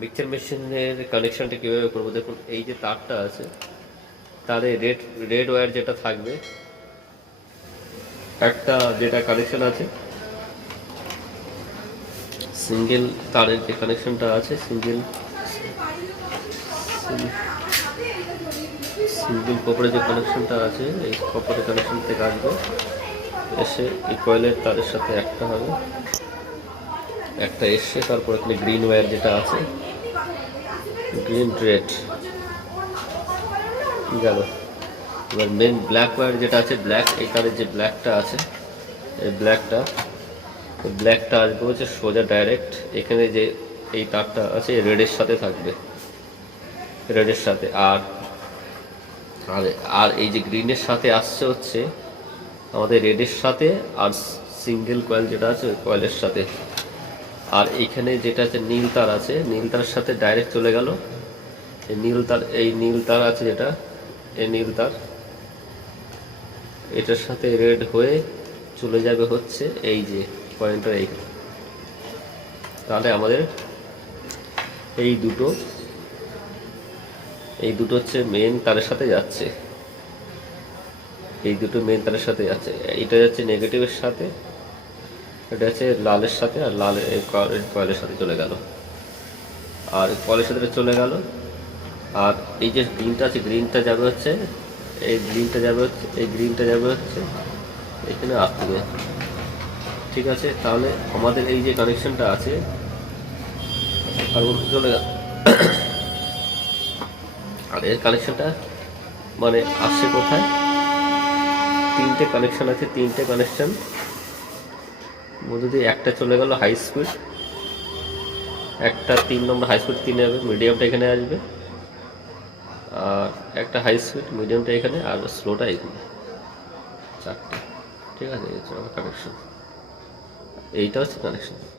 Mixture মেশিনের কানেকশনটা কীভাবে করবো দেখুন, এই যে তারটা আছে তারে রেড রেড ওয়্যার যেটা থাকবে, একটা যেটা কানেকশন আছে সিঙ্গেল তারের যে কানেকশনটা আছে সিঙ্গেল কপারের যে কানেকশনটা আছে এই কপারের কানেকশন থেকে আসবে, এসে এই কয়েলের তারের সাথে একটা হবে, একটা এসে তারপর এখানে গ্রিন ওয়্যার যেটা আছে গ্রিন রেড গেল। এবার মেন ব্ল্যাক ওয়্যার যেটা আছে ব্ল্যাক, এই তারের যে ব্ল্যাকটা আছে এই ব্ল্যাকটা আসবে হচ্ছে সোজা ডাইরেক্ট এখানে যে এই তারটা আছে রেডের সাথে থাকবে, রেডের সাথে। আর আর আর এই যে গ্রিনের সাথে আসছে হচ্ছে আমাদের রেডের সাথে, আর সিঙ্গেল কয়েল যেটা আছে ওই কয়েলের সাথে। আর এইখানে যেটা আছে নীল তার আছে, নীল তারের সাথে ডাইরেক্ট চলে গেল এই নীল তার আছে যেটা, এই নীল তার এটার সাথে রেড হয়ে চলে যাবে হচ্ছে এই যে পয়েন্টার এইখানে। তাহলে আমাদের এই দুটো হচ্ছে মেন তারের সাথে যাচ্ছে, এই দুটো মেন তারের সাথে যাচ্ছে। এটা যাচ্ছে নেগেটিভের সাথে, এটা হচ্ছে লালের সাথে, আর লাল কয়েলের সাথে চলে গেল, আর কয়েলের সাথে চলে গেল। আর এই যে গ্রিনটা আছে গ্রিনটা যাবে হচ্ছে এই গ্রিনটা যাবে হচ্ছে এখানে আপ থেকে। ঠিক আছে, তাহলে আমাদের এই যে কানেকশনটা আছে কার্বন চলে গেল, আর এর কানেকশনটা মানে আসছে কোথায়, তিনটে কানেকশন আছে, তিনটে কানেকশন মধ্যে দিয়ে একটা চলে গেল হাই স্পিড, একটা 3 নম্বর হাই স্পিড 3 যাবে, মিডিয়ামটা এখানে আসবে, আর একটা হাই স্পিড মিডিয়ামটা এখানে, আর স্লোটা এখানে, চারটে। ঠিক আছে, এই হচ্ছে আমার কানেকশন, এইটা হচ্ছে কানেকশন।